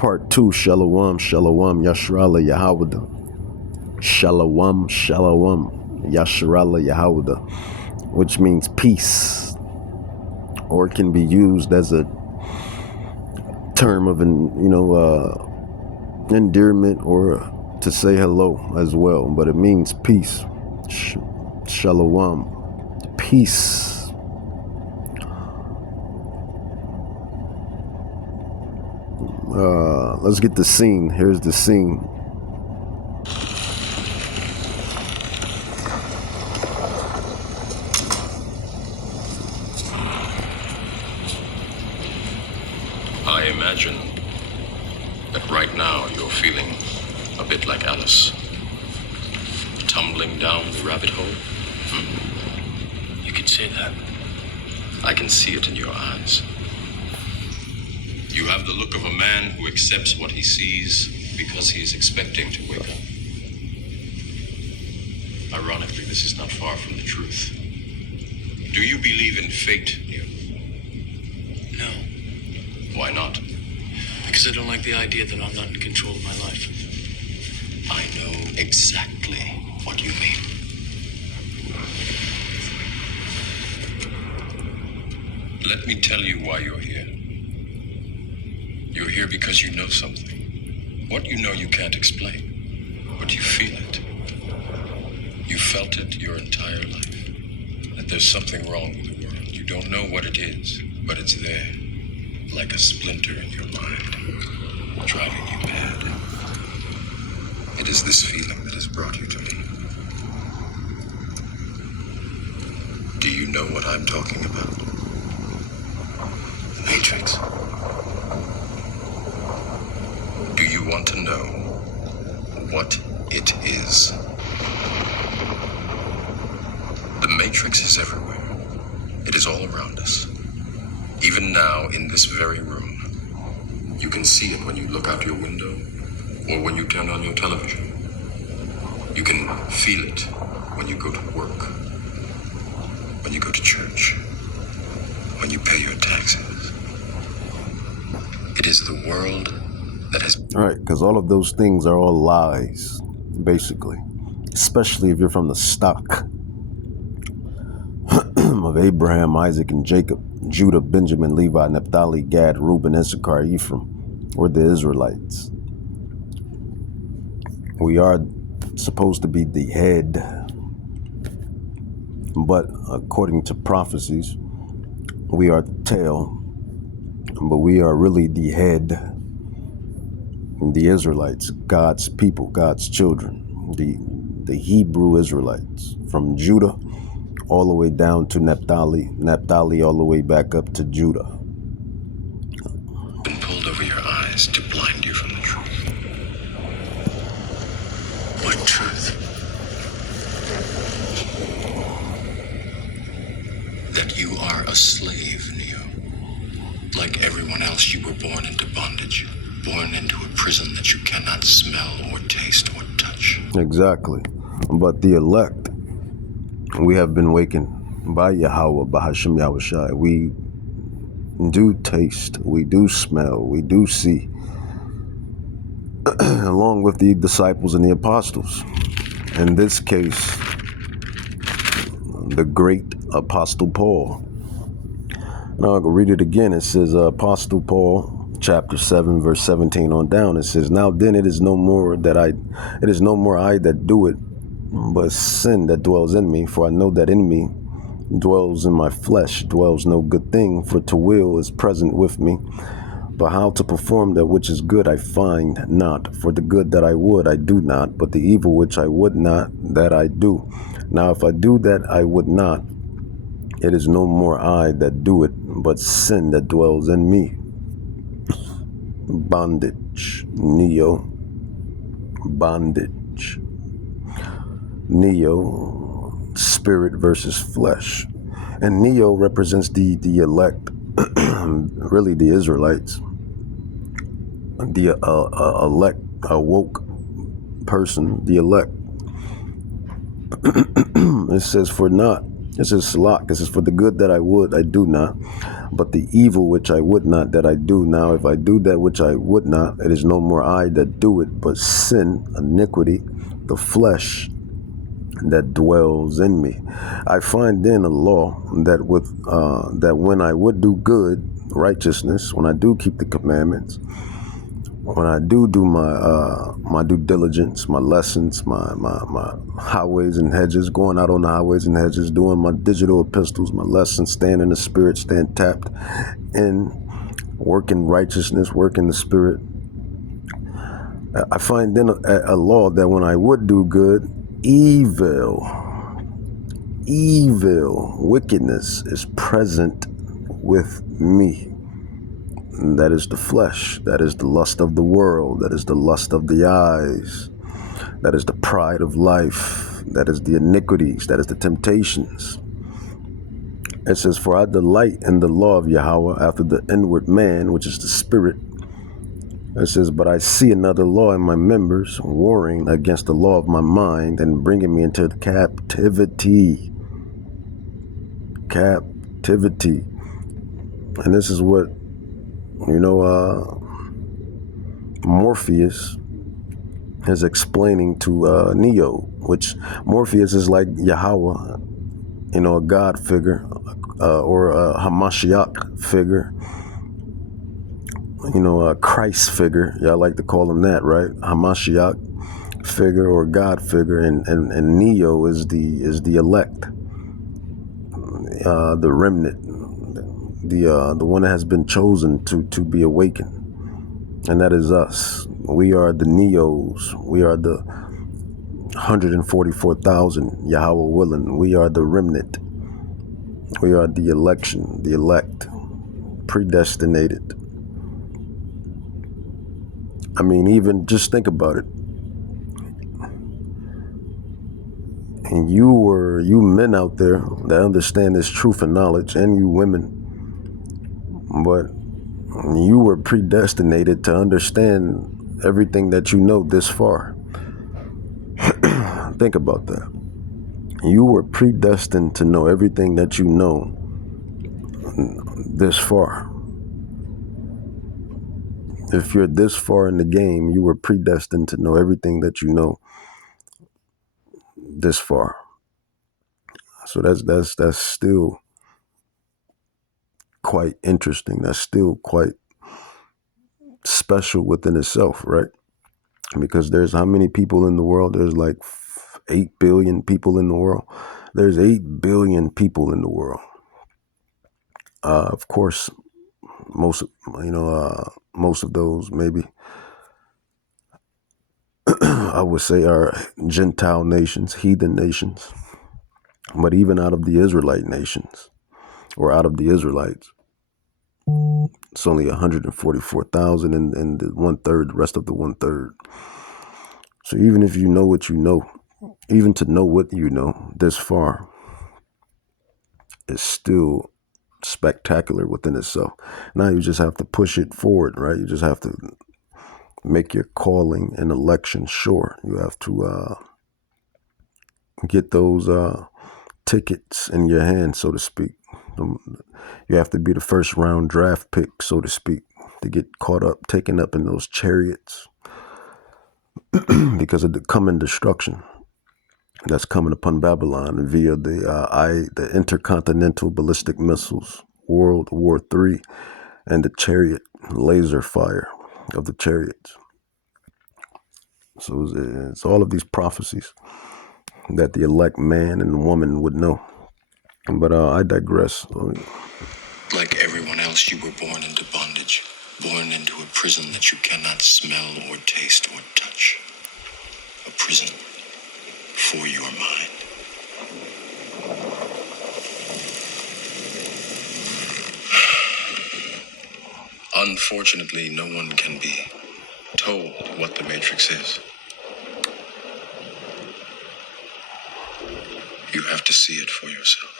Part 2, Shalom, Shalom, Yashrala Yahawada. Shalom, Shalom, Yashrala Yahawada, which means peace, or it can be used as a term of endearment or to say hello as well, but it means peace. Shalom, peace. Let's get the scene. Here's the scene. I imagine that right now you're feeling a bit like Alice, tumbling down the rabbit hole. You could say that. I can see it in your eyes. You have the look of a man who accepts what he sees because he is expecting to wake up. Ironically, this is not far from the truth. Do you believe in fate, Neo? No, Why not? because I don't like the idea that I'm not in control of my life. I know exactly what you mean. Let me tell you why you're here. You're here because you know something. What you know you can't explain, but you feel it. You felt it your entire life. That there's something wrong with the world. You don't know what it is, but it's there. Like a splinter in your mind, driving you mad. It is this feeling that has brought you to me. Do you know what I'm talking about? The Matrix. Do you want to know what it is? The Matrix is everywhere. It is all around us. Even now, in this very room. You can see it when you look out your window or when you turn on your television. You can feel it when you go to work, when you go to church, when you pay your taxes. It is the world that has... All right, because all of those things are all lies, basically, especially if you're from the stock of Abraham, Isaac, and Jacob, Judah, Benjamin, Levi, Naphtali, Gad, Reuben, Issachar, Ephraim, or the Israelites. We are supposed to be the head, but according to prophecies, we are the tail, but we are really the head. The Israelites, God's people, God's children, the Hebrew Israelites, from Judah all the way down to Naphtali, Naphtali all the way back up to Judah. been pulled over your eyes to blind you from the truth. What truth? That you are a slave, Neo. Like everyone else, you were born into bondage. Born into a prison that you cannot smell or taste or touch. Exactly. But the elect, we have been wakened by Yahweh, by Hashem Yahushai. We do taste, we do smell, we do see, along with the disciples and the apostles. In this case, the great Apostle Paul. Now I'll go read it again. It says, Apostle Paul, chapter 7, verse 17 on down. It says, now then it is no more I that do it, but sin that dwells in me. For I know that in me dwells in my flesh, dwells no good thing, for to will is present with me. But how to perform that which is good I find not. For the good that I would I do not, but the evil which I would not, that I do. Now if I do that I would not, it is no more I that do it, but sin that dwells in me. Bondage, Neo. Bondage. Neo, spirit versus flesh. And Neo represents the elect, really the Israelites. The elect, awoke person, the elect. It says, for not This is Salak. This is for the good that I would, I do not. But the evil which I would not, that I do now. If I do that which I would not, it is no more I that do it, but sin, iniquity, the flesh that dwells in me. I find then a law that that when I would do good, righteousness, when I do keep the commandments, when I do my due diligence, my lessons, my highways and hedges, going out on the highways and hedges, doing my digital epistles, my lessons, stand in the spirit, stand tapped in, work in righteousness, work in the spirit. I find then a law that when I would do good, evil, wickedness is present with me. And that is the flesh. That is the lust of the world. That is the lust of the eyes. That is the pride of life. That is the iniquities. That is the temptations. It says, for I delight in the law of Yahweh after the inward man, which is the spirit. It says, but I see another law in my members, warring against the law of my mind and bringing me into captivity. Captivity. And this is what, Morpheus is explaining to Neo, which Morpheus is like Yahweh, a God figure, or a Hamashiach figure, a Christ figure. Y'all like to call him that, right? Hamashiach figure or God figure, and Neo is the elect, the remnant, the one that has been chosen to be awakened, and that is us. We are the Neos. We are the 144,000, Yahweh willing. We are the remnant. We are the election, the elect, predestinated. I mean, even just think about it. And you men out there that understand this truth and knowledge, and you women, but you were predestinated to understand everything that you know this far. Think about that. You were predestined to know everything that you know this far. If you're this far in the game, you were predestined to know everything that you know this far. So that's still quite interesting. That's still quite special within itself, right? Because there's how many people in the world? There's like 8 billion people in the world. There's 8 billion people in the world. Of course, most of those maybe I would say are Gentile nations, heathen nations. But even out of the Israelite nations, or out of the Israelites, it's only 144,000 and the 1/3, the rest of the 1/3. So even if you know what you know, even to know what you know this far is still spectacular within itself. Now you just have to push it forward, right? You just have to make your calling and election sure. You have to get those tickets in your hand, so to speak. You have to be the first round draft pick, so to speak, to get caught up, taken up in those chariots because of the coming destruction that's coming upon Babylon via the intercontinental ballistic missiles, World War III, and the chariot laser fire of the chariots. So it's all of these prophecies that the elect man and woman would know. But I digress. Like everyone else, you were born into bondage, born into a prison that you cannot smell or taste or touch. A prison for your mind. Unfortunately, no one can be told what the Matrix is. You have to see it for yourself.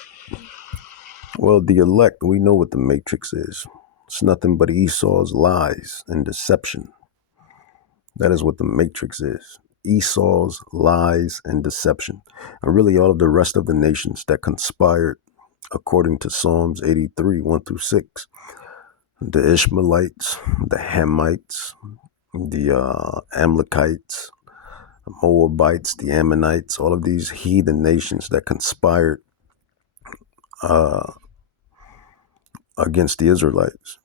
Well, the elect, we know what the Matrix is. It's nothing but Esau's lies and deception. That is what the Matrix is. Esau's lies and deception, and really all of the rest of the nations that conspired, according to Psalms 83, 1 through 6. The Ishmaelites, the Hamites, the Amalekites, the Moabites, the Ammonites, all of these heathen nations that conspired against the Israelites.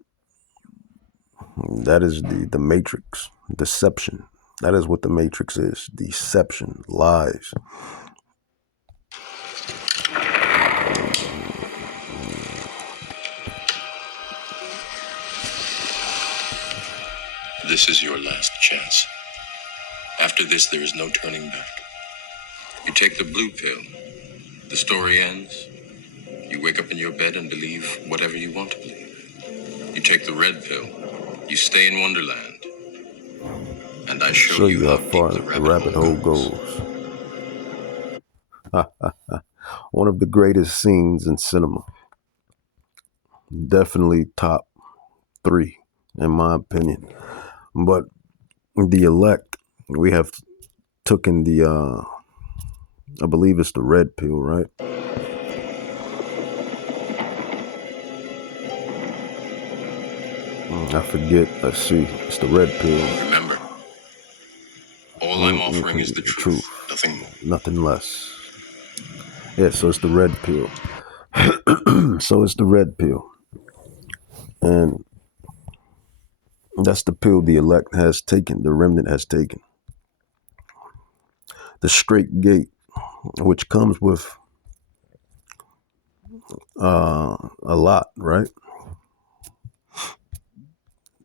That is the matrix, deception. That is what the matrix is, deception, lies. This is your last chance. After this, there is no turning back. You take the blue pill. The story ends. You wake up in your bed and believe whatever you want to believe. You take the red pill. You stay in Wonderland. And I show you how how far deep the rabbit hole goes. One of the greatest scenes in cinema. Definitely top 3, in my opinion. But the elect, we have taken the, I believe it's the red pill, right? I forget. Let's see. It's the red pill. Remember, all I'm offering is the truth. Nothing more. Nothing less. Yeah, so it's the red pill. So it's the red pill. And that's the pill the elect has taken, the remnant has taken. The straight gate, which comes with a lot, right?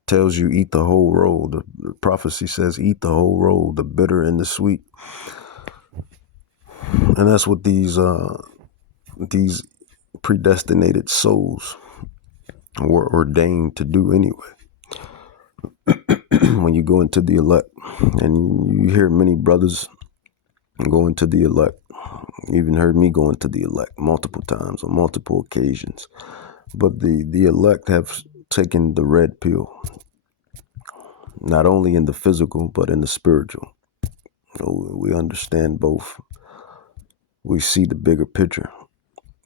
Tells you eat the whole roll. The prophecy says eat the whole roll, the bitter and the sweet. And that's what these predestinated souls were ordained to do anyway. When you go into the elect, and you hear many brothers go into the elect, you even heard me go into the elect multiple times on multiple occasions. But the elect have taken the red pill, not only in the physical, but in the spiritual. So we understand both. We see the bigger picture.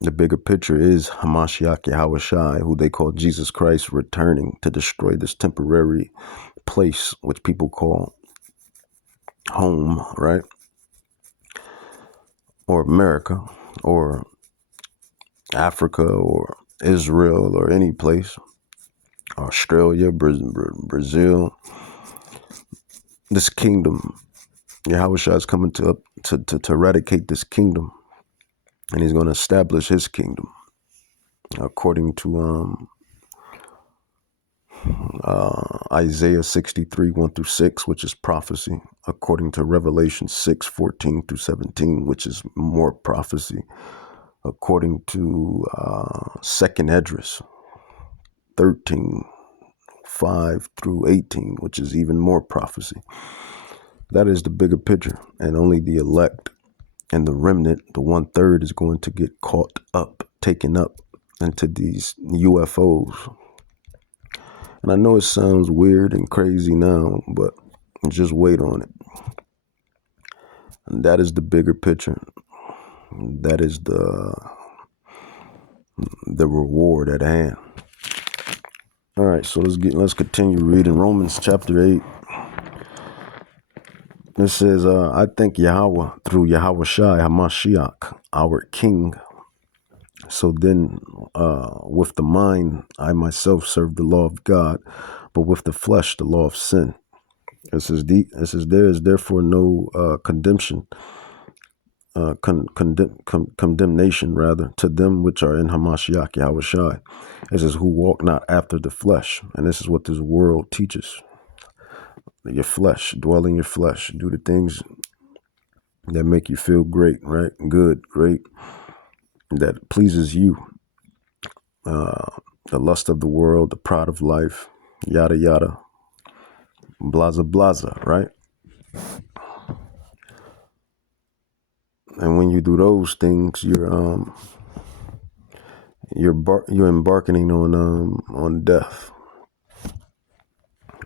The bigger picture is Hamashiach Yahushai, who they call Jesus Christ, returning to destroy this temporary place, which people call home, right? Or America, or Africa, or Israel, or any place, Australia, Brazil. This kingdom, Yahushua is coming to eradicate this kingdom, and he's going to establish his kingdom, according to Isaiah 63, 1 through 6, which is prophecy, according to Revelation 6, 14 through 17, which is more prophecy, according to 2nd Esdras 13, 5 through 18, which is even more prophecy. That is the bigger picture, and only the elect and the remnant, the 1/3, is going to get caught up, taken up into these UFOs. And I know it sounds weird and crazy now, but just wait on it. And that is the bigger picture. That is the reward at hand. All right, so let's continue reading Romans chapter 8. It says, I thank Yahweh through Yahushai HaMashiach, our King. So then, with the mind, I myself serve the law of God, but with the flesh, the law of sin. It says there is therefore no condemnation rather to them which are in Hamashiach Yahushai. It says who walk not after the flesh, and this is what this world teaches. Your flesh, dwell in your flesh, do the things that make you feel great, right? Good, great, that pleases you. The lust of the world, the pride of life, yada yada, blaza blaza, right? And when you do those things, you're embarking on death,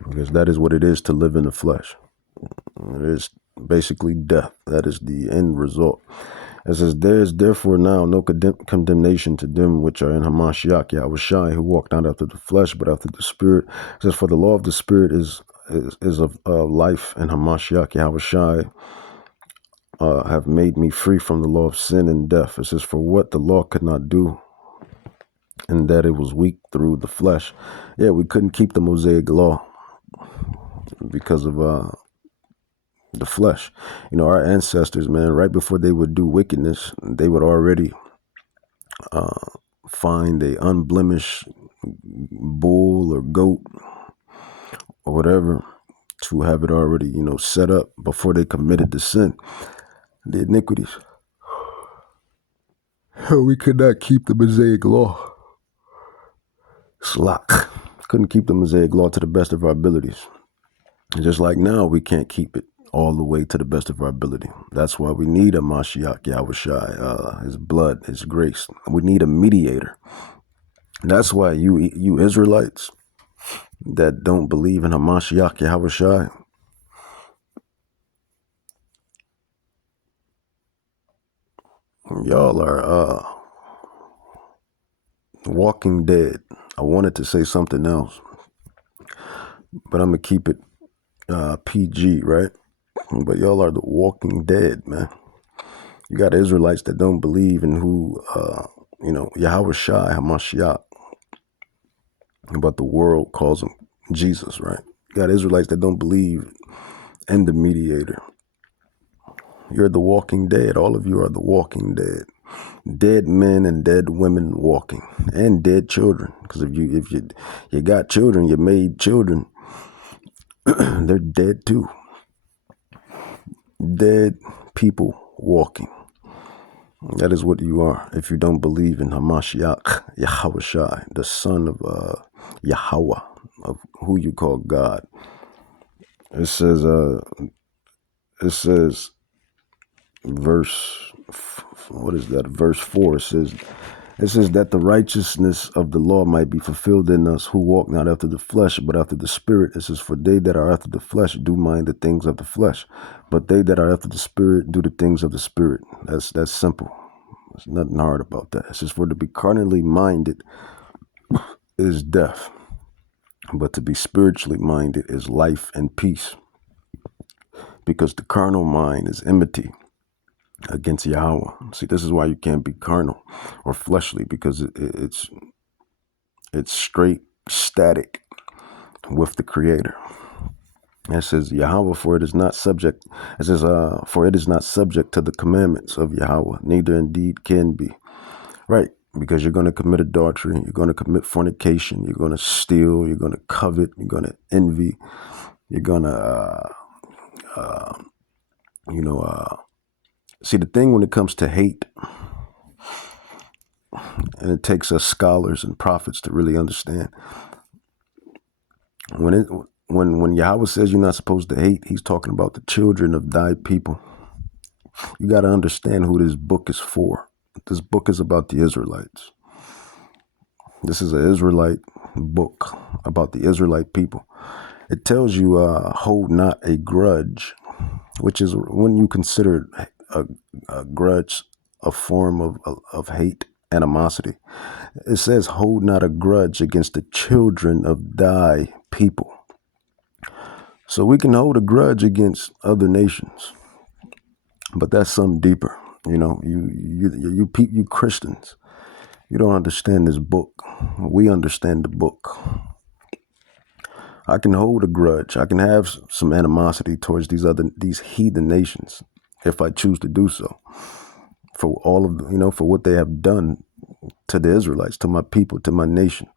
because that is what it is to live in the flesh. It is basically death. That is the end result. It says, there is therefore now no condemnation to them which are in Hamashiach Yahushai, who walk not after the flesh, but after the Spirit. It says, for the law of the Spirit is of life, and Hamashiach Yahushai have made me free from the law of sin and death. It says, for what the law could not do, and that it was weak through the flesh. Yeah, we couldn't keep the Mosaic law because of the flesh. You know, our ancestors, man, right before they would do wickedness, they would already find a unblemished bull or goat or whatever to have it already, you know, set up before they committed the sin, the iniquities. We could not keep the Mosaic law. Slock. Couldn't keep the Mosaic law to the best of our abilities. And just like now, we can't keep it all the way to the best of our ability. That's why we need a Mashiach Yahushai, his blood, his grace. We need a mediator. That's why you Israelites that don't believe in a Mashiach Yahushai, y'all are walking dead. I wanted to say something else, but I'm going to keep it PG, right? But y'all are the walking dead, man. You got Israelites that don't believe in who, Yahushai, Hamashiach, but the world calls him Jesus, right? You got Israelites that don't believe in the mediator. You're the walking dead. All of you are the walking dead. Dead men and dead women walking, and dead children. Because if you got children, you made children, they're dead too. Dead people walking. That is what you are if you don't believe in Hamashiach, Yahushai, the son of Yahweh, of who you call God. It says verse 4. It says that the righteousness of the law might be fulfilled in us who walk not after the flesh, but after the Spirit. It says, for they that are after the flesh do mind the things of the flesh, but they that are after the Spirit do the things of the Spirit. That's simple. There's nothing hard about that. It says, for to be carnally minded is death, but to be spiritually minded is life and peace. Because the carnal mind is enmity against Yahweh. See, this is why you can't be carnal or fleshly, because it's straight static with the Creator. It says Yahweh, for it is not subject. It says, for it is not subject to the commandments of Yahweh, neither indeed can be. Right, because you're going to commit adultery, you're going to commit fornication, you're going to steal, you're going to covet, you're going to envy, you're going to, see, the thing when it comes to hate, and it takes us scholars and prophets to really understand, when Yahweh says you're not supposed to hate, he's talking about the children of thy people. You got to understand who this book is for. This book is about the Israelites. This is an Israelite book about the Israelite people. It tells you, hold not a grudge, which is when you consider a grudge a form of hate, animosity. It says, hold not a grudge against the children of thy people. So we can hold a grudge against other nations, but that's something deeper. You know, you Christians, you don't understand this book. We understand the book. I can hold a grudge. I can have some animosity towards these heathen nations if I choose to do so. For all of for what they have done to the Israelites, to my people, to my nation.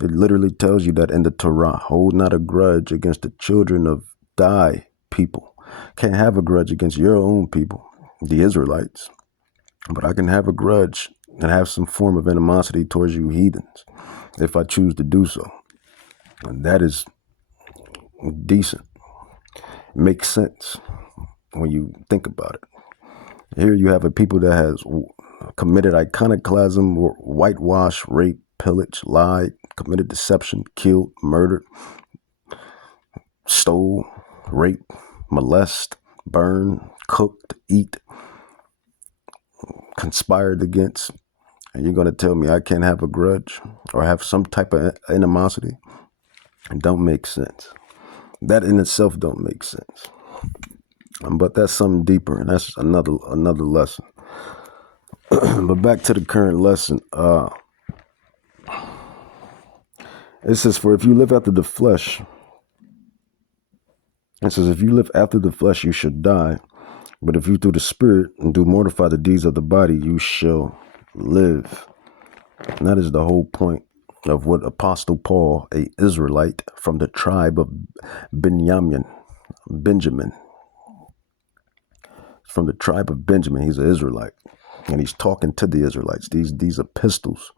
It literally tells you that in the Torah, hold not a grudge against the children of thy people. Can't have a grudge against your own people, the Israelites. But I can have a grudge and have some form of animosity towards you heathens if I choose to do so. And that is decent. Makes sense when you think about it. Here you have a people that has committed iconoclasm, whitewash, rape, pillage, lied, committed deception, killed, murdered, stole, raped, molest, burn, cooked, eat, conspired against. And you're going to tell me I can't have a grudge or have some type of animosity? It don't make sense. That in itself don't make sense. But that's something deeper, and that's another lesson. But back to the current lesson. It says, for if you live after the flesh, it says, if you live after the flesh, you should die. But if you through the spirit and do mortify the deeds of the body, you shall live. And that is the whole point of what Apostle Paul, a Israelite from the tribe of Benjamin, from the tribe of Benjamin, he's an Israelite. And he's talking to the Israelites. These epistles.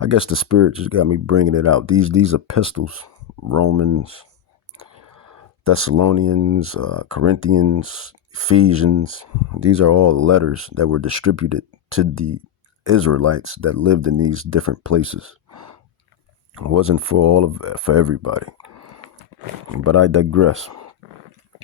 I guess the Spirit just got me bringing it out. These epistles, Romans, Thessalonians, Corinthians, Ephesians, these are all letters that were distributed to the Israelites that lived in these different places. It wasn't for everybody. But I digress.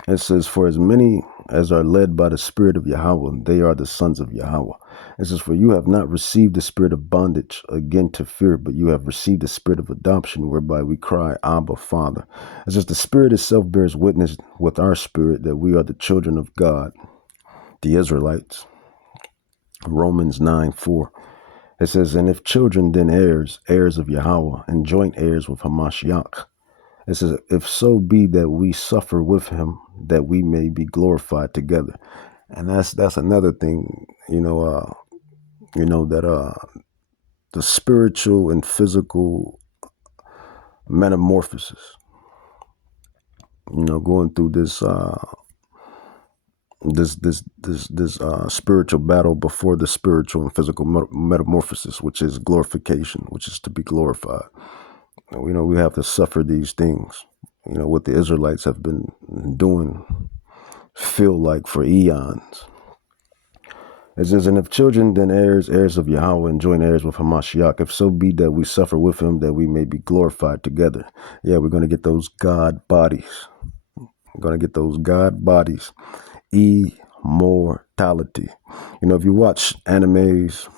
It says, for as many as are led by the Spirit of Yahweh, they are the sons of Yahweh. It says, for you have not received the spirit of bondage again to fear, but you have received the spirit of adoption, whereby we cry, Abba, Father. It says, the Spirit itself bears witness with our spirit that we are the children of God, the Israelites. Romans 9:4. It says, and if children, then heirs, heirs of Yahweh, and joint heirs with Hamashiach. It says, if so be that we suffer with him, that we may be glorified together. And that's another thing, that the spiritual and physical metamorphosis, going through this spiritual battle before the spiritual and physical metamorphosis, which is glorification, which is to be glorified. We have to suffer these things. What the Israelites have been doing, feel like for eons. It says, and if children, then heirs, heirs of Yahweh, and joint heirs with Hamashiach, if so be that we suffer with him, that we may be glorified together. Yeah, we're going to get those God bodies. We're going to get those God bodies. Immortality. If you watch animes,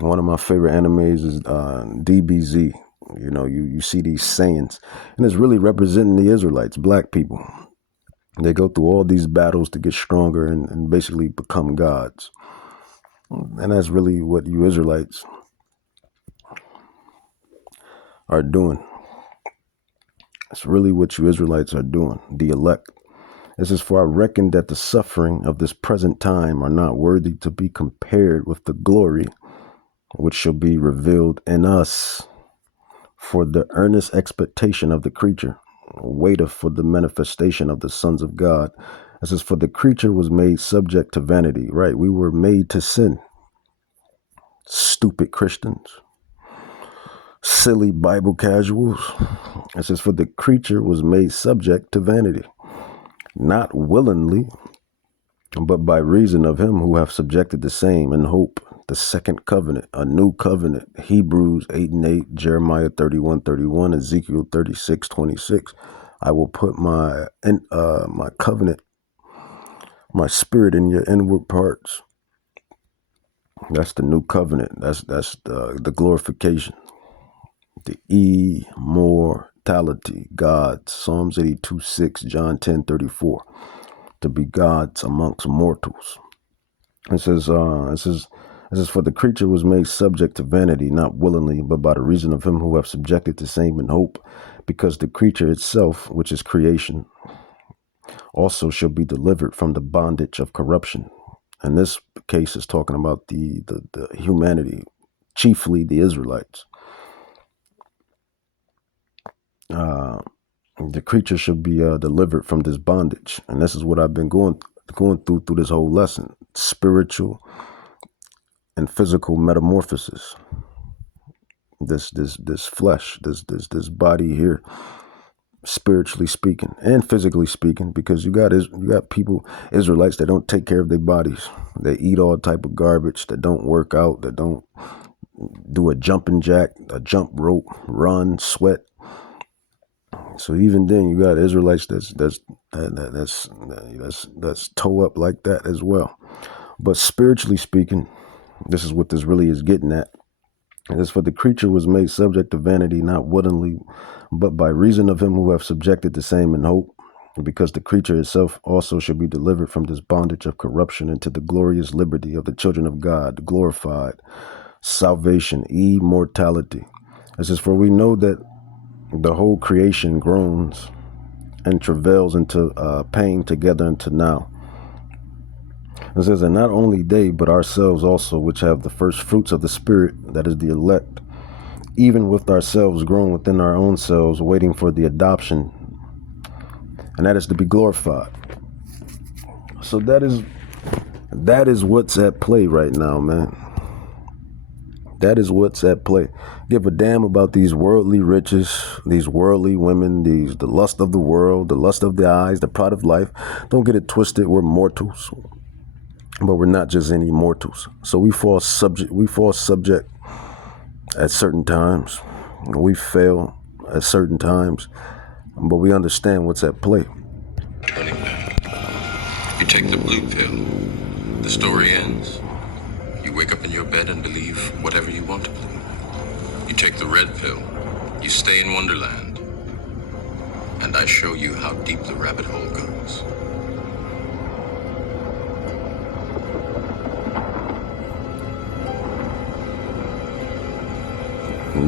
one of my favorite animes is DBZ. You see these sayings, and it's really representing the Israelites, black people. They go through all these battles to get stronger and basically become gods. And that's really what you Israelites are doing. It's really what you Israelites are doing, the elect. It says, for I reckon that the suffering of this present time are not worthy to be compared with the glory which shall be revealed in us. For the earnest expectation of the creature waiteth for the manifestation of the sons of God. It says, for the creature was made subject to vanity. Right, we were made to sin. Stupid Christians. Silly Bible casuals. It says, for the creature was made subject to vanity, not willingly, but by reason of him who hath subjected the same, in hope the second covenant, a new covenant. Hebrews 8:8, Jeremiah 31:31, Ezekiel 36:26. I will put my covenant, my spirit in your inward parts. That's the new covenant. That's the glorification, the immortality, God. Psalms 82:6, John 10:34. To be gods amongst mortals. It says, for the creature was made subject to vanity, not willingly, but by the reason of him who hath subjected the same in hope, because the creature itself, which is creation, also shall be delivered from the bondage of corruption. And this case is talking about the humanity, chiefly the Israelites. The creature should be delivered from this bondage. And this is what I've been going through this whole lesson. Spiritual and physical metamorphosis. This flesh, this body here, spiritually speaking and physically speaking, because you got people, Israelites, that don't take care of their bodies. They eat all type of garbage, that don't work out, that don't do a jumping jack, a jump rope, run, sweat. So even then, you got Israelites that's That's toe up like that as well. But spiritually speaking, this is what this really is getting at. It is, for the creature was made subject to vanity, not wittingly, but by reason of him who have subjected the same in hope, because the creature itself also should be delivered from this bondage of corruption into the glorious liberty of the children of God, glorified, salvation, immortality. It says, for we know that the whole creation groans and travails into pain together unto now. It says, and not only they, but ourselves also, which have the first fruits of the Spirit, that is the elect, even with ourselves grown within our own selves, waiting for the adoption, and that is to be glorified. So that is what's at play right now, man. That is what's at play. Give a damn about these worldly riches, these worldly women, the lust of the world, the lust of the eyes, the pride of life. Don't get it twisted. We're mortals, but we're not just any mortals. So we fall subject at certain times. We fail at certain times, but we understand what's at play. Turning back. You take the blue pill. The story ends. You wake up in your bed and believe whatever you want to believe. You take the red pill. You stay in Wonderland. And I show you how deep the rabbit hole goes.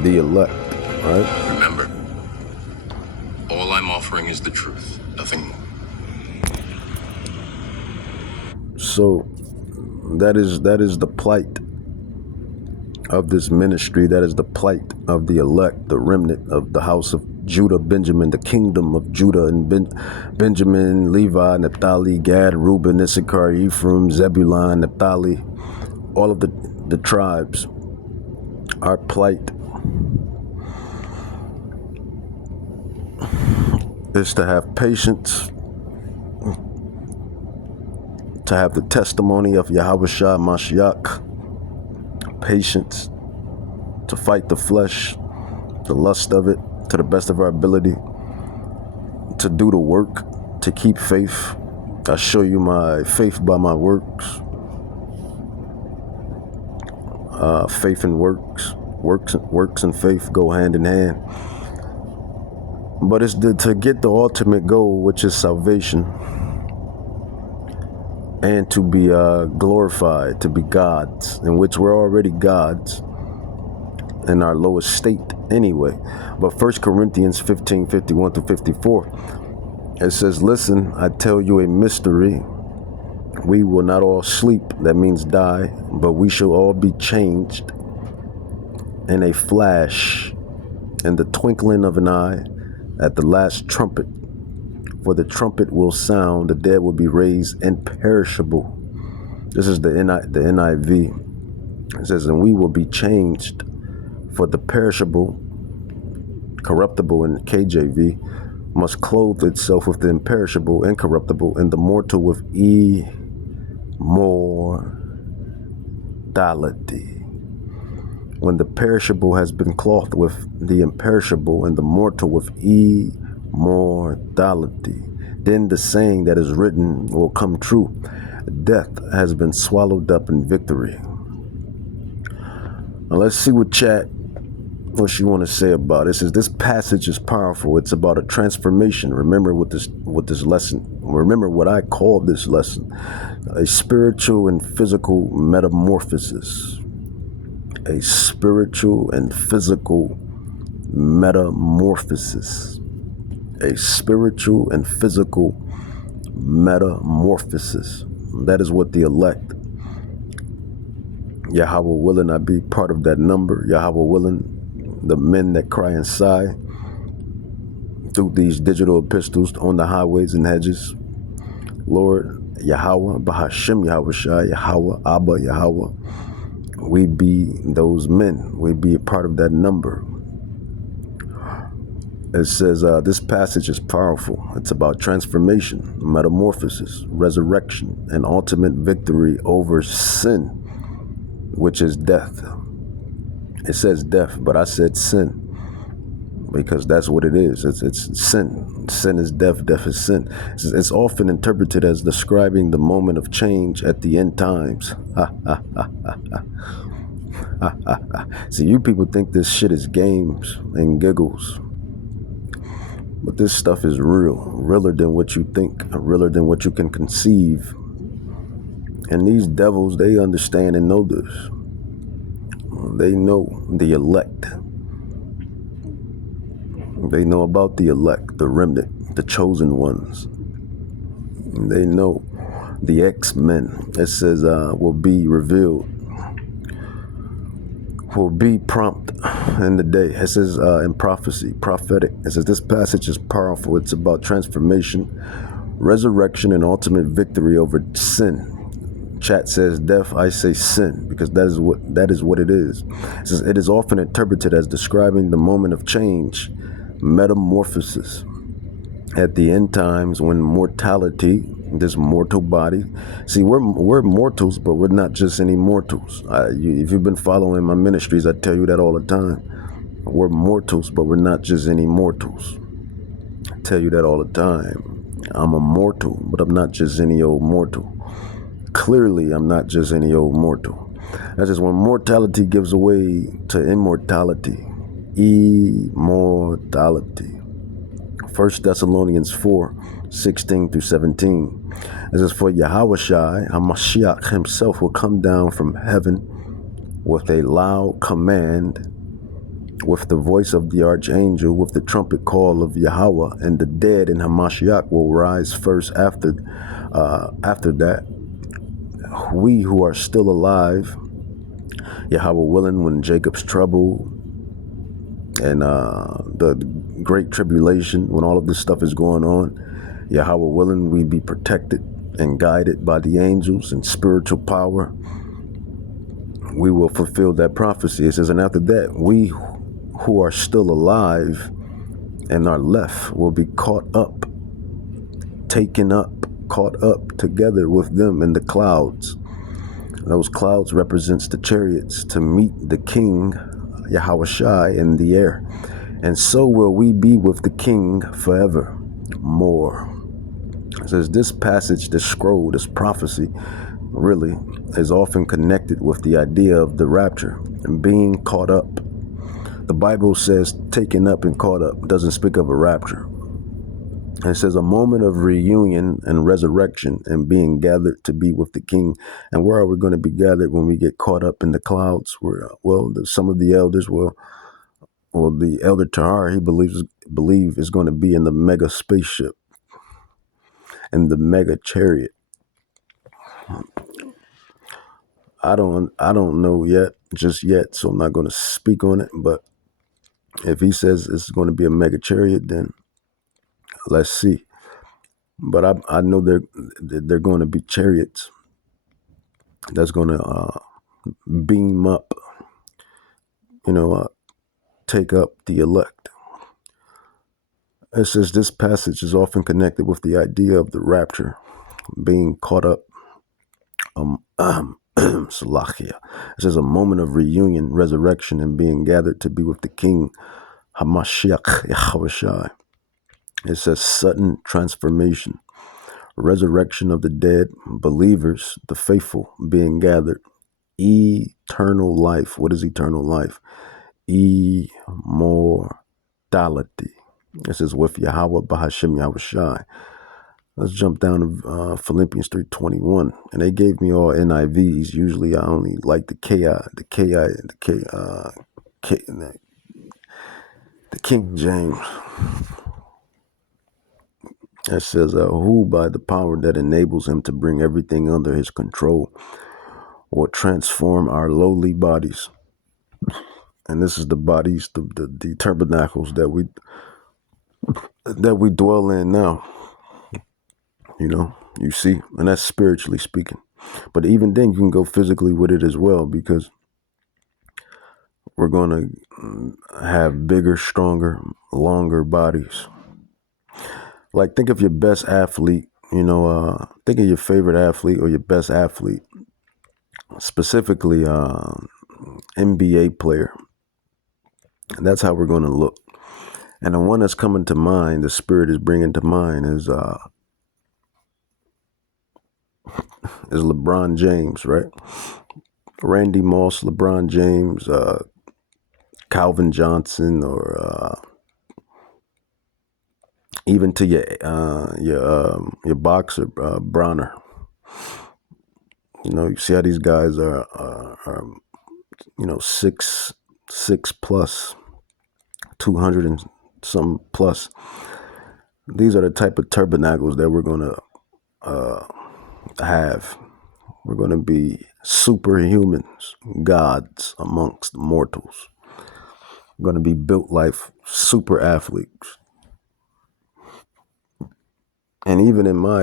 The elect, right? Remember, all I'm offering is the truth, nothing more. So that is the plight of this ministry. That is the plight of the elect, the remnant of the house of Judah, Benjamin, the kingdom of Judah and Benjamin, Levi, Naphtali, Gad, Reuben, Issachar, Ephraim, Zebulun, Naphtali, all of the tribes. Our plight is to have patience, to have the testimony of Yahushua Mashiach, patience, to fight the flesh, the lust of it, to the best of our ability, to do the work, to keep faith. I show you my faith by my works. Faith and works and faith go hand in hand. But it's to get the ultimate goal, which is salvation, and to be glorified, to be gods, in which we're already gods in our lowest state anyway. But 1 Corinthians 15:51-54, it says, listen, I tell you a mystery. We will not all sleep, that means die, but we shall all be changed in a flash, in the twinkling of an eye, at the last trumpet. For the trumpet will sound, the dead will be raised imperishable. This is the NIV. It says, and we will be changed, for the perishable, corruptible in KJV, must clothe itself with the imperishable, incorruptible, and the mortal with immortality. When the perishable has been clothed with the imperishable and the mortal with immortality, then the saying that is written will come true. Death has been swallowed up in victory. Now let's see what you want to say about it. It says this passage is powerful. It's about a transformation. Remember what this lesson. Remember what I call this lesson: a spiritual and physical metamorphosis. A spiritual and physical metamorphosis. A spiritual and physical metamorphosis. That is what the elect, Yahweh willing, I be part of that number. Yahweh willing, the men that cry and sigh through these digital epistles on the highways and hedges. Lord, Yahweh, Bahashim Yahushua, Yahweh, Abba, Yahweh. We be those men. We be a part of that number. It says this passage is powerful. It's about transformation, metamorphosis, resurrection, and ultimate victory over sin, which is death. It says death, but I said sin. because that's what it is. It's sin. Sin is death. Death is sin. It's often interpreted as describing the moment of change at the end times. See, you people think this shit is games and giggles, but this stuff is real, realer than what you think, realer than what you can conceive. And these devils, they understand and know this. They know the elect. They know about the elect, the remnant, the chosen ones. They know the X-Men. It says will be revealed, will be prompt in the day. It says in prophecy, prophetic. It says this passage is powerful. It's about transformation, resurrection, and ultimate victory over sin. Chat says death, I say sin, because that is what it is. It says it is often interpreted as describing the moment of change, metamorphosis, at the end times when mortality, this mortal body. See, we're mortals, but we're not just any mortals. If you've been following my ministries, I tell you that all the time. We're mortals, but we're not just any mortals. I tell you that all the time. I'm a mortal, but I'm not just any old mortal. Clearly, I'm not just any old mortal. That's just when mortality gives way to immortality. Immortality. 1 Thessalonians 4:16-17. It says, for Yahushua, HaMashiach himself will come down from heaven with a loud command, with the voice of the archangel, with the trumpet call of Yahweh, and the dead in Hamashiach will rise first. After that, we who are still alive, Yahweh willing, when Jacob's trouble and the great tribulation, when all of this stuff is going on, Yahweh willing, we be protected and guided by the angels and spiritual power. We will fulfill that prophecy. It says, and after that, we who are still alive and are left will be caught up, taken up, caught up together with them in the clouds. Those clouds represents the chariots to meet the King, Yahushua, in the air. And so will we be with the King forever. More. It says this passage, this scroll, this prophecy, really is often connected with the idea of the rapture and being caught up. The Bible says taken up and caught up. It doesn't speak of a rapture. It says a moment of reunion and resurrection and being gathered to be with the King. And where are we going to be gathered when we get caught up in the clouds? Where, some of the elders the elder Tahar, he believe is going to be in the mega spaceship and the mega chariot. I don't know just yet, so I'm not going to speak on it. But if he says it's going to be a mega chariot, then let's see. But I know they're going to be chariots that's going to beam up, take up the elect. It says this passage is often connected with the idea of the rapture, being caught up. Salachia. It says a moment of reunion, resurrection, and being gathered to be with the King, Hamashiach Yahushua. It says sudden transformation, resurrection of the dead, believers, the faithful, being gathered, eternal life. What is eternal life? Immortality. It says with Yahweh Bahashem Yahushua. Let's jump down to Philippians 3:21, and they gave me all NIVs. Usually, I only like the King James. It says, "Who by the power that enables him to bring everything under his control, will transform our lowly bodies." And this is the bodies, the tabernacles that we dwell in now. You see, and that's spiritually speaking. But even then, you can go physically with it as well, because we're going to have bigger, stronger, longer bodies. Like, think of your best athlete, think of your favorite athlete or your best athlete, specifically NBA player. And that's how we're going to look. And the one that's coming to mind, the Spirit is bringing to mind, is LeBron James, right? Randy Moss, LeBron James, Calvin Johnson, or even to your boxer Bronner. You see how these guys are 6 plus, 200 and some plus. These are the type of tabernacles that we're gonna have. We're gonna be superhumans, gods amongst mortals. We're gonna be built like super athletes. And even in my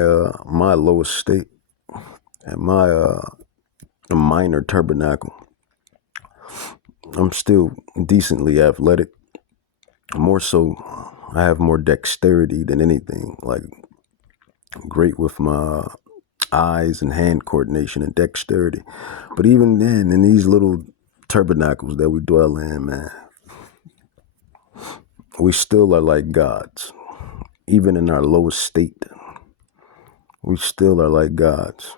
lowest state, and my minor tabernacle, I'm still decently athletic. More so, I have more dexterity than anything. Like, great with my eyes and hand coordination and dexterity. But even then, in these little tabernacles that we dwell in, man, we still are like gods. Even in our lowest state, we still are like gods.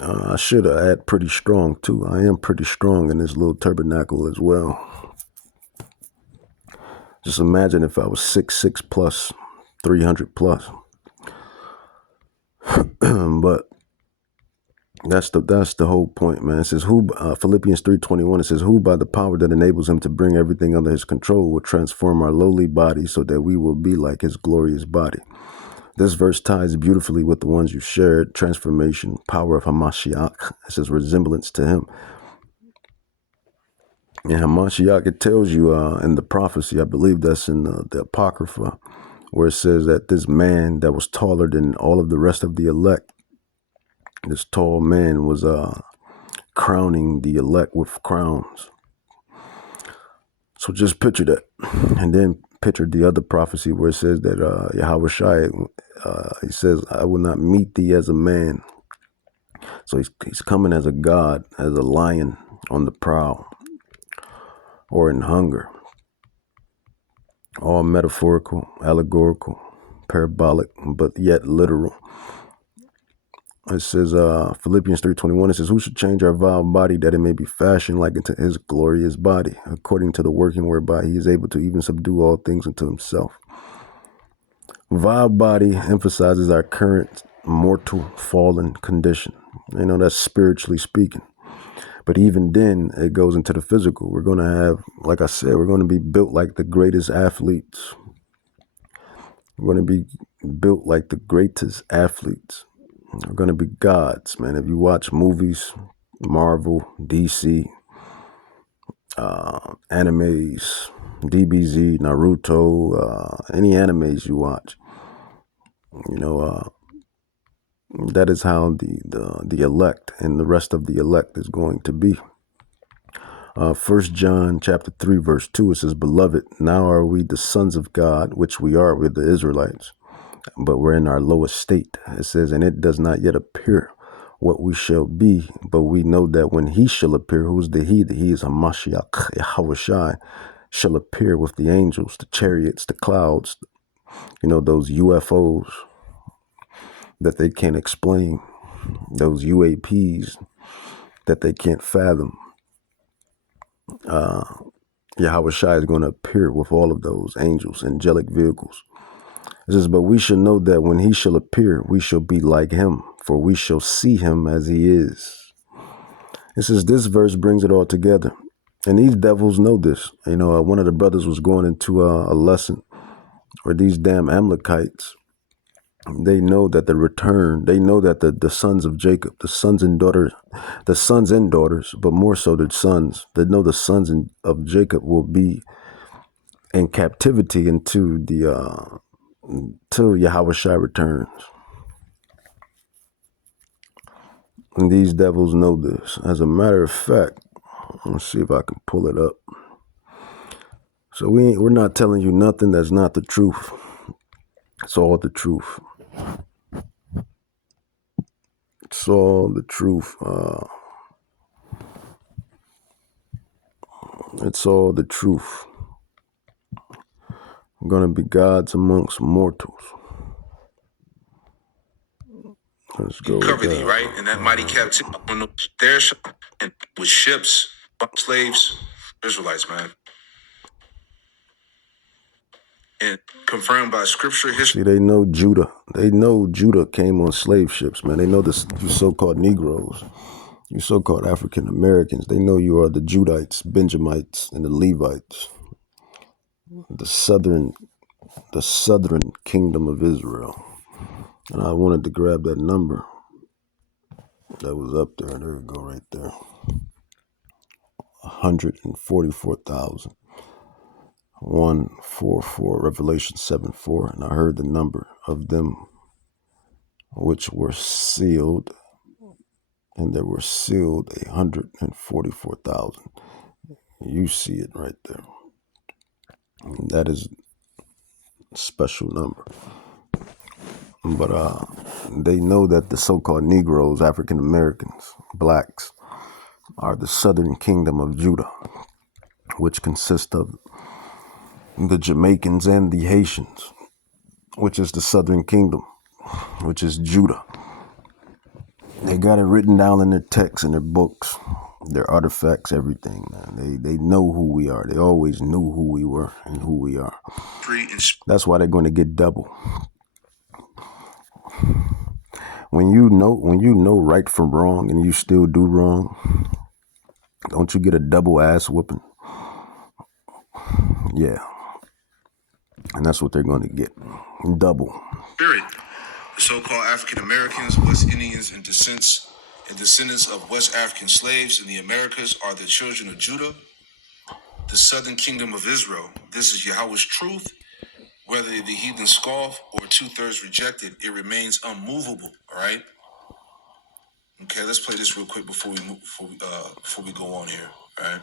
I should add pretty strong too. I am pretty strong in this little tabernacle as well. Just imagine if I was 6'6" plus, 300 plus. But that's the whole point, man. It says, Philippians 3:21, it says, who by the power that enables him to bring everything under his control will transform our lowly body so that we will be like his glorious body. This verse ties beautifully with the ones you shared: transformation, power of Hamashiach. It says resemblance to him. And Hamashiach, it tells you in the prophecy, I believe that's in the Apocrypha, where it says that this man that was taller than all of the rest of the elect, this tall man was crowning the elect with crowns. So just picture that. And then picture the other prophecy where it says that Yahweh Shai, he says, I will not meet thee as a man. So he's coming as a god, as a lion on the prowl or in hunger. All metaphorical, allegorical, parabolic, but yet literal. It says, Philippians 3:21, it says, who should change our vile body that it may be fashioned like unto his glorious body, according to the working whereby he is able to even subdue all things unto himself. Vile body emphasizes our current mortal fallen condition. That's spiritually speaking. But even then, it goes into the physical. We're going to have, like I said, we're going to be built like the greatest athletes. We're going to be built like the greatest athletes. We're going to be gods, man. If you watch movies, Marvel, DC, animes, DBZ, Naruto, any animes you watch, that is how the elect and the rest of the elect is going to be. 1 John chapter 3, verse 2, it says, beloved, now are we the sons of God, which we are with the Israelites, but we're in our lowest state. It says, and it does not yet appear what we shall be, but we know that when he shall appear, who's the he? The he is Hamashiach, Yahweh Shai, shall appear with the angels, the chariots, the clouds, those UFOs that they can't explain, those UAPs that they can't fathom. Yahweh Shai is going to appear with all of those angels, angelic vehicles. It says, but we shall know that when he shall appear, we shall be like him, for we shall see him as he is. It says this verse brings it all together. And these devils know this. One of the brothers was going into a lesson where these damn Amalekites, they know that the return, they know that the sons of Jacob, the sons and daughters, but more so the sons, they know the sons of Jacob will be in captivity until Yahweh Shai returns. And these devils know this. As a matter of fact, let's see if I can pull it up. So we're not telling you nothing that's not the truth. It's all the truth. It's all the truth. It's all the truth. I'm going to be gods amongst mortals. Let's go Cover thee, right? And that mighty captivity on their and with ships, slaves, Israelites, man. And confirmed by scripture history. See, they know Judah. They know Judah came on slave ships, man. They know the so-called Negroes, you so-called African Americans. They know you are the Judites, Benjamites, and the Levites, the southern kingdom of Israel. And I wanted to grab that number that was up there. There we go, right there. 144,000. 144, Revelation 7:4. And I heard the number of them which were sealed, and there were sealed 144,000. You see it right there. And that is a special number. But they know that the so-called Negroes, African Americans, blacks, are the southern kingdom of Judah, which consists of the Jamaicans and the Haitians, which is the southern kingdom, which is Judah. They got it written down in their texts, in their books, their artifacts, everything, man. They know who we are. They always knew who we were and who we are. That's why they're going to get double. When you know right from wrong and you still do wrong, don't you get a double ass whooping? Yeah. And that's what they're going to get. Double. Spirit. The so-called African Americans, West Indians, and descendants of West African slaves in the Americas are the children of Judah, the southern kingdom of Israel. This is Yahweh's truth. Whether the heathen scoff or 2/3 reject it, it remains unmovable. All right. Okay, let's play this real quick before we go on here. All right.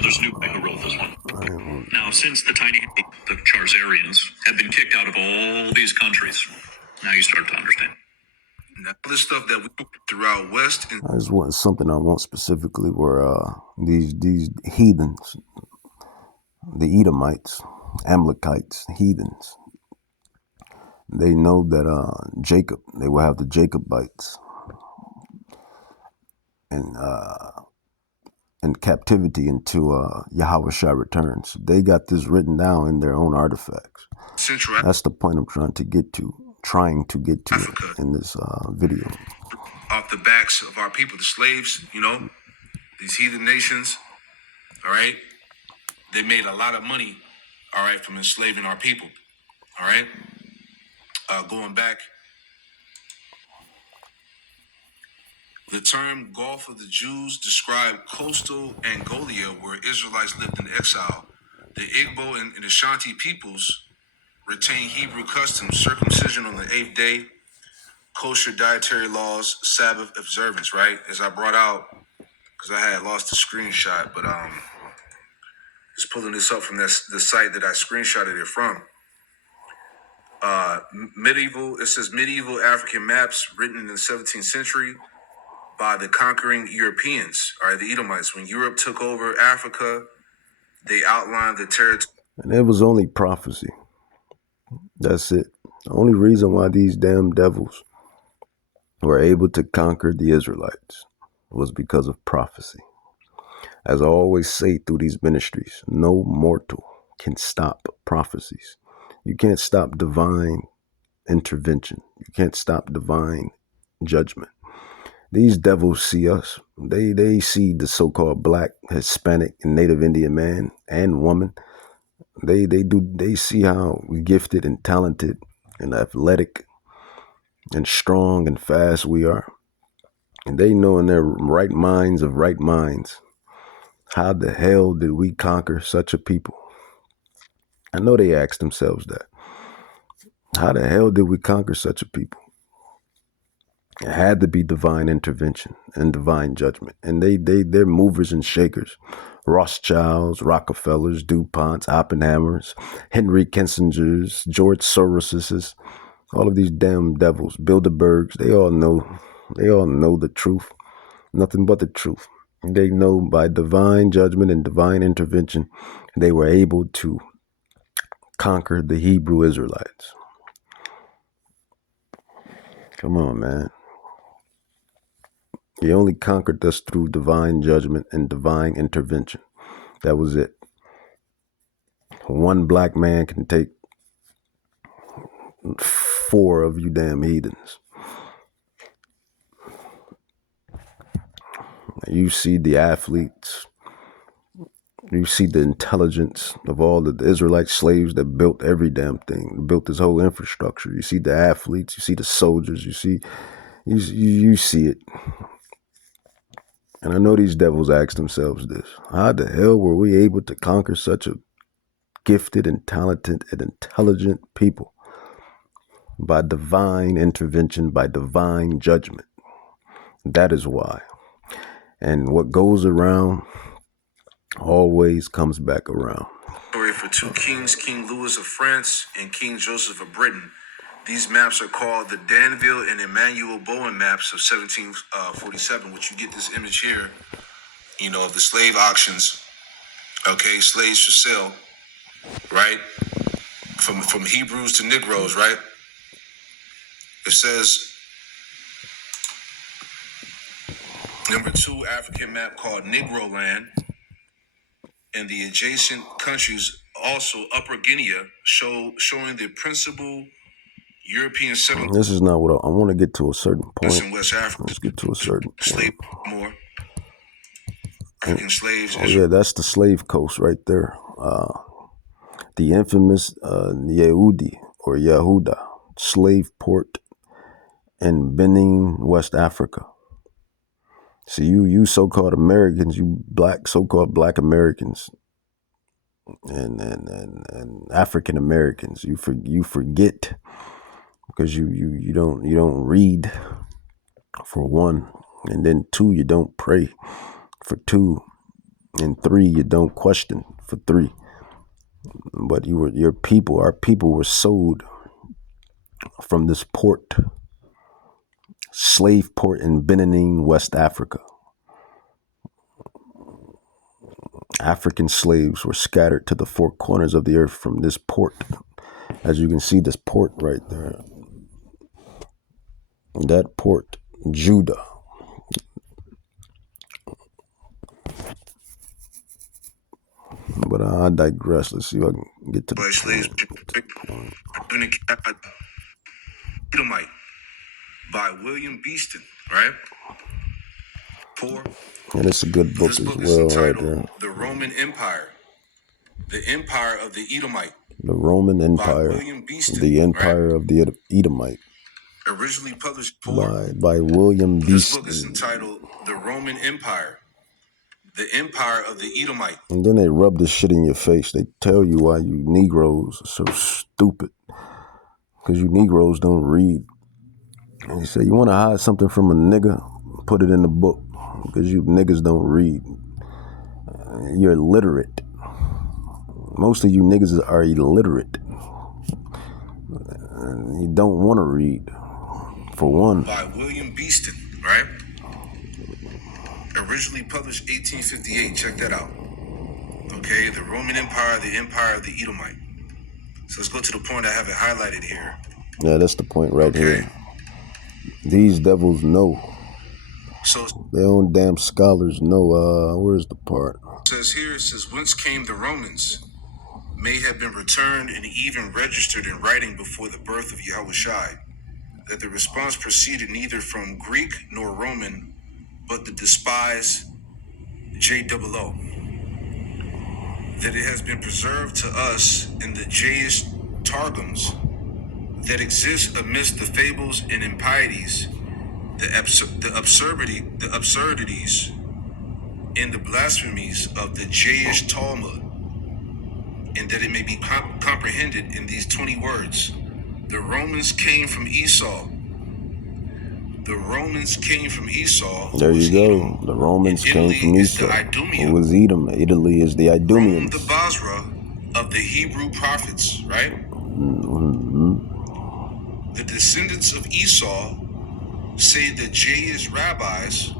There's Newbeck who wrote this one. Now, since the Charzarians have been kicked out of all these countries, now you start to understand. Now, other stuff that we throughout West and I just want something I want specifically where these heathens, the Edomites, Amalekites, heathens, they know that Jacob, they will have the Jacobites in captivity until Yahushua returns. They got this written down in their own artifacts. Central. That's the point I'm trying to get to Africa. In this video. Off the backs of our people, the slaves, these heathen nations, all right? They made a lot of money, all right, from enslaving our people, all right? Going back, the term Gulf of the Jews described coastal Angolia where Israelites lived in exile. The Igbo and Ashanti peoples retain Hebrew customs, circumcision on the 8th day, kosher dietary laws, Sabbath observance, right? As I brought out, because I had lost the screenshot, but just pulling this up from the site that I screenshotted it from. It says medieval African maps written in the 17th century by the conquering Europeans, all right, the Edomites. When Europe took over Africa, they outlined the territory. And it was only prophecy. That's it. The only reason why these damn devils were able to conquer the Israelites was because of prophecy. As I always say through these ministries, no mortal can stop prophecies. You can't stop divine intervention. You can't stop divine judgment. These devils see us. They see the so-called black, Hispanic, and Native Indian man and woman. They see how gifted and talented and athletic and strong and fast we are. And they know in their right minds, how the hell did we conquer such a people? I know they asked themselves that. How the hell did we conquer such a people? It had to be divine intervention and divine judgment. And they're movers and shakers. Rothschilds, Rockefellers, DuPonts, Oppenheimers, Henry Kissingers, George Soroses, All of these damn devils, Bilderbergs, they all know the truth. Nothing but the truth. They know by divine judgment and divine intervention, they were able to conquer the Hebrew Israelites. Come on, man. He only conquered us through divine judgment and divine intervention. That was it. One black man can take 4 of you damn heathens. You see the athletes. You see the intelligence of all the Israelite slaves that built every damn thing, built this whole infrastructure. You see the athletes. You see the soldiers. You see it. And I know these devils ask themselves this: how the hell were we able to conquer such a gifted and talented and intelligent people? By divine intervention, by divine judgment. That is why. And what goes around always comes back around. Story for 2 kings, King Louis of France and King Joseph of Britain. These maps are called the Danville and Emmanuel Bowen maps of 1747, which you get this image here, of the slave auctions. Okay, slaves for sale, right? From Hebrews to Negroes, right? It says, number 2 African map called Negro Land, and the adjacent countries, also Upper Guinea, showing the principal European settlements. This is not what I want to get to a certain point. In West Africa. Let's get to a certain point. Slave more. African slaves. Oh yeah, that's the slave coast right there. The infamous Yehudi or Yehuda slave port in Benin, West Africa. See, you so-called Americans, you so-called black Americans and African Americans, you forget because you don't read, for 1, and then 2, you don't pray, for 2, and 3, you don't question, for 3. But our people were sold from this port, slave port in Benin, West Africa. African slaves were scattered to the 4 corners of the earth from this port. As you can see, this port right there. That port, Judah. But I digress. Let's see if I can get to the point. Edomite by William Beeston, right? 4. And it's a good book as well, right there. The Roman Empire, the Empire of the Edomite. The Roman Empire, the Empire of the Edomite. Originally published by William Beeston. This book is entitled The Roman Empire, the Empire of the Edomite. And then they rub this shit in your face. They tell you why you Negroes are so stupid. Because you Negroes don't read. And they say, you want to hide something from a nigga? Put it in the book. Because you niggas don't read. You're illiterate. Most of you niggas are illiterate. You don't want to read. For 1. By William Beeston, right? Originally published 1858. Check that out. Okay, the Roman Empire, the Empire of the Edomite. So let's go to the point I have it highlighted here. Yeah, that's the point right here. These devils know. So their own damn scholars know. Where's the part? It says, whence came the Romans may have been returned and even registered in writing before the birth of Yahushai, that the response proceeded neither from Greek nor Roman, but the despised JOO, that it has been preserved to us in the Jewish Targums that exist amidst the fables and impieties, the absurdities and the blasphemies of the Jewish Talmud, and that it may be comprehended in these 20 words. The Romans came from Esau. The Romans came from Esau. There you go. The Romans came from Esau. It was Edom. Italy is the Idumeans. Rome, the Basra of the Hebrew prophets, right? Mm-hmm. The descendants of Esau say that Jah's rabbins,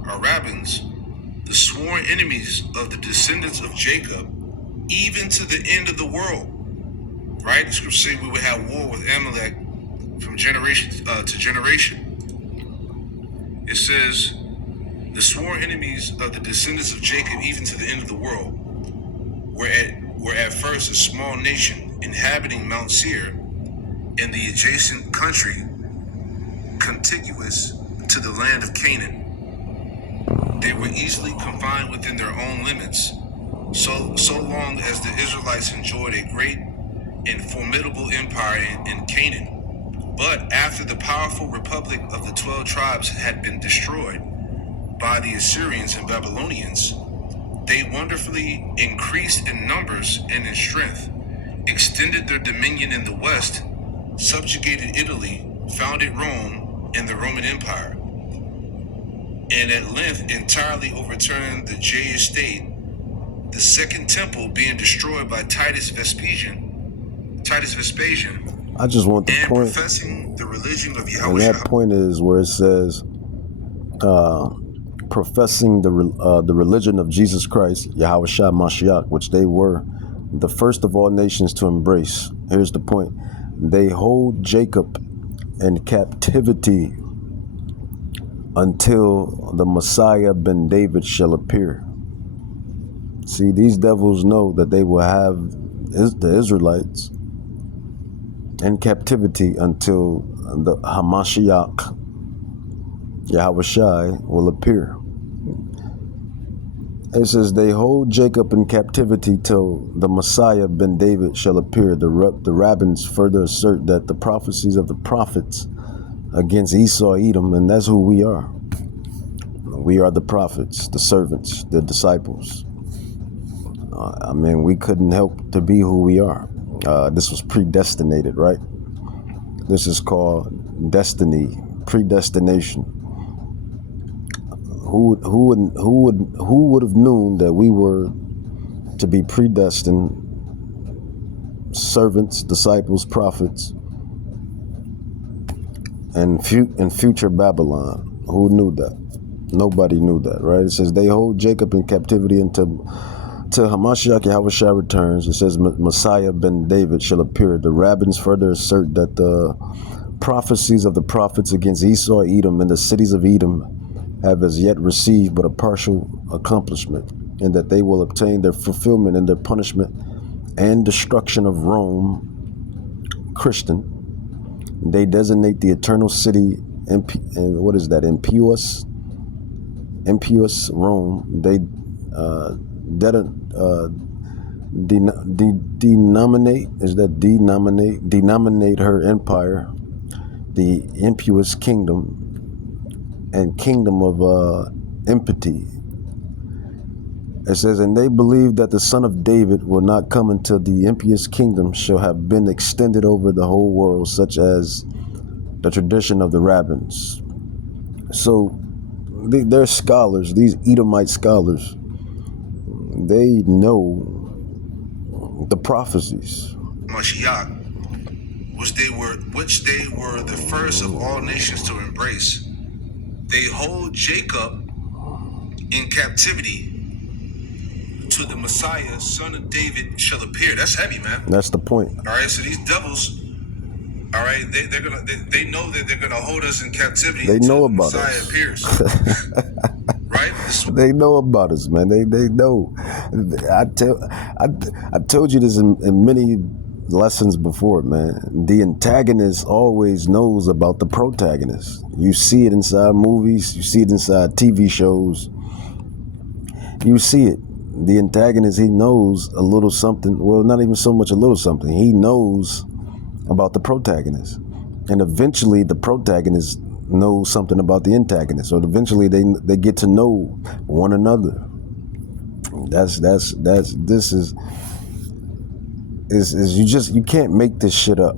the sworn enemies of the descendants of Jacob, even to the end of the world. Right? The scriptures say we would have war with Amalek from generation to generation. It says, the sworn enemies of the descendants of Jacob, even to the end of the world, were at first a small nation inhabiting Mount Seir and the adjacent country contiguous to the land of Canaan. They were easily confined within their own limits, so long as the Israelites enjoyed a great and formidable empire in Canaan. But after the powerful republic of the 12 tribes had been destroyed by the Assyrians and Babylonians, they wonderfully increased in numbers and in strength, extended their dominion in the west, subjugated Italy, founded Rome and the Roman Empire, and at length entirely overturned the Jaic state, the second temple being destroyed by Titus Vespasian. I just want the and point. Professing the religion of And Yahweh. that point is where it says, professing the religion of Jesus Christ, Yahweh Shah Mashiach, which they were the first of all nations to embrace. Here's the point. They hold Jacob in captivity until the Messiah ben David shall appear. See, these devils know that they will have the Israelites in captivity until the Hamashiach, Yahweh Shai, will appear. It says, they hold Jacob in captivity till the Messiah ben David shall appear. The rabbins further assert that the prophecies of the prophets against Esau, Edom, and that's who we are. We are the prophets, the servants, the disciples. We couldn't help to be who we are. This was predestinated, right? This is called destiny, predestination. Who would have known that we were to be predestined servants, disciples, prophets, and future Babylon? Who knew that? Nobody knew that, right? It says they hold Jacob in captivity until Hamashiach Yahweh Shai returns. It says Messiah ben David shall appear. The rabbins further assert that the prophecies of the prophets against Esau, Edom, and the cities of Edom have as yet received but a partial accomplishment, and that they will obtain their fulfillment in their punishment and destruction of Rome, Christian. They designate the eternal city, and what is that? Impious Rome. They denominate her empire, the impious kingdom, and kingdom of impiety. It says, and they believe that the son of David will not come until the impious kingdom shall have been extended over the whole world, such as the tradition of the rabbins. So they're scholars, these Edomite scholars. They know the prophecies. Mashiach, which they were the first of all nations to embrace. They hold Jacob in captivity till the Messiah, son of David, shall appear. That's heavy, man. That's the point. All right, so these devils, all right, they know that they're gonna hold us in captivity. They know the about Messiah us. Appears. Right? They know about us, man. They know. I told you this in many lessons before, man. The antagonist always knows about the protagonist. You see it inside movies. You see it inside TV shows. You see it. The antagonist, he knows a little something. Well, not even so much a little something. He knows about the protagonist. And eventually the protagonist knows something about the antagonist. Or eventually they get to know one another. This is you can't make this shit up.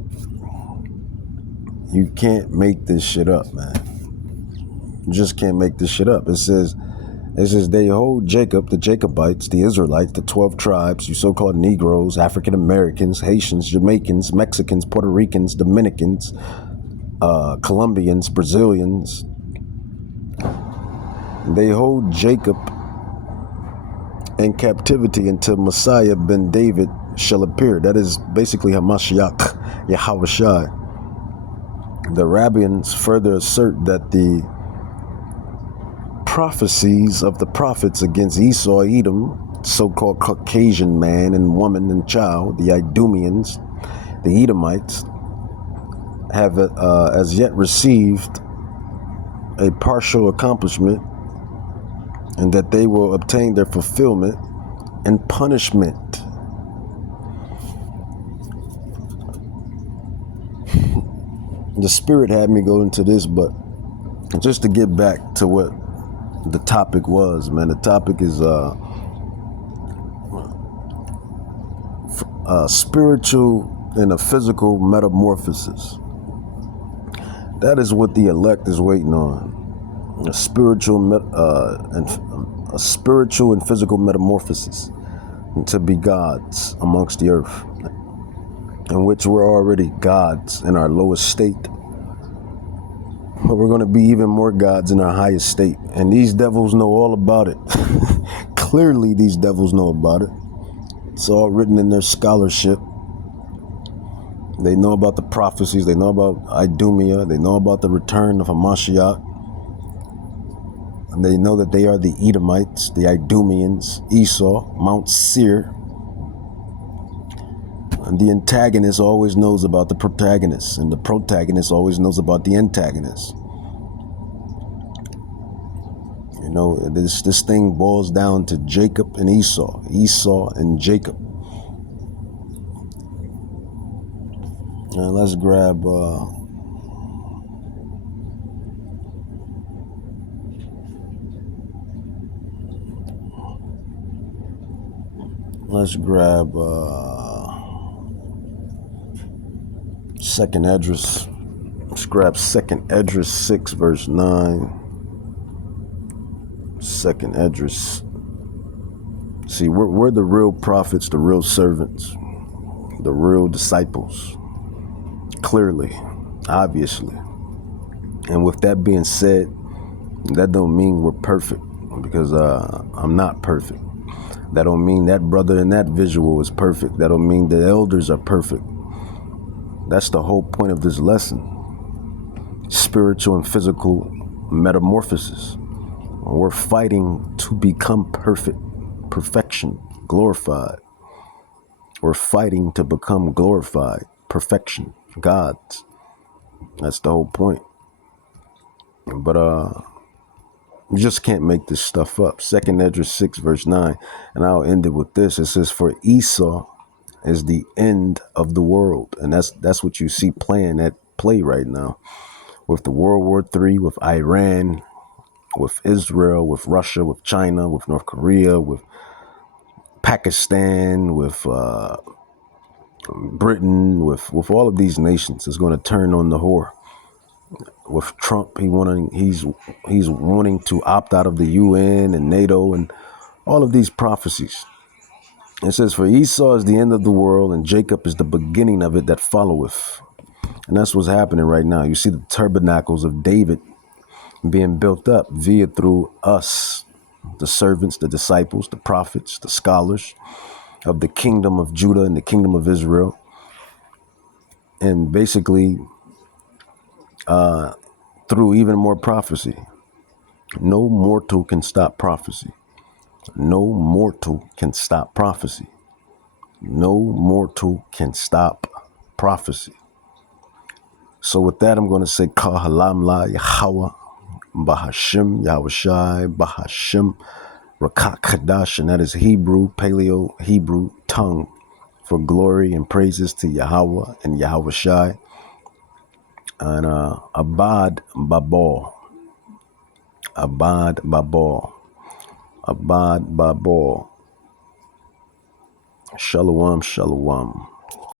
You can't make this shit up, man. You just can't make this shit up. It says they hold Jacob, the Jacobites, the Israelites, the 12 tribes, you so-called Negroes, African Americans, Haitians, Jamaicans, Mexicans, Puerto Ricans, Dominicans, Colombians, Brazilians, they hold Jacob in captivity until Messiah ben David shall appear. That is basically Hamashiach, Yahushai. The Rabbins further assert that the prophecies of the prophets against Esau, Edom, so-called Caucasian man and woman and child, the Idumeans, the Edomites, have as yet received a partial accomplishment, and that they will obtain their fulfillment and punishment. The Spirit had me go into this, but just to get back to what the topic was, man, the topic is spiritual and a physical metamorphosis. That is what the elect is waiting on. A spiritual and physical metamorphosis to be gods amongst the earth, in which we're already gods in our lowest state, but we're going to be even more gods in our highest state. And these devils know all about it. Clearly, these devils know about it. It's all written in their scholarship. They know about the prophecies. They know about Idumea. They know about the return of Hamashiach. And they know that they are the Edomites, the Idumeans, Esau, Mount Seir. And the antagonist always knows about the protagonist, and the protagonist always knows about the antagonist. You know, this thing boils down to Jacob and Esau, Esau and Jacob. And let's grab Second Esdras. Let's grab Second Esdras 6 verse 9. Second Esdras. See, we're the real prophets, the real servants, the real disciples. Clearly, obviously. And with that being said, that don't mean we're perfect, because I'm not perfect. That don't mean that brother in that visual is perfect. That don't mean the elders are perfect. That's the whole point of this lesson. Spiritual and physical metamorphosis. We're fighting to become perfect, perfection, glorified. We're fighting to become glorified, perfection, gods. That's the whole point. But you just can't make this stuff up. Second Esdras 6 verse 9, and I'll end it with this. It says, "For Esau is the end of the world," and that's what you see playing at play right now, with the World War III, with Iran, with Israel, with Russia, with China, with North Korea, with Pakistan, with Britain, with all of these nations. Is going to turn on the whore. With Trump, he's wanting to opt out of the UN and NATO and all of these prophecies. It says, "For Esau is the end of the world, and Jacob is the beginning of it that followeth." And that's what's happening right now. You see the tabernacles of David being built up through us, the servants, the disciples, the prophets, the scholars of the kingdom of Judah and the kingdom of Israel. And basically, through even more prophecy. No mortal can stop prophecy. No mortal can stop prophecy. No mortal can stop prophecy. So with that, I'm going to say, Kahalam La Yahweh, Bahashim, Yahushai, Bahashim, Rakak Kadash, and that is Hebrew, Paleo Hebrew tongue for glory and praises to Yahweh and Yahushai. And Abad Babal. Abad Babal. Abad Babal. Shalom, shalom.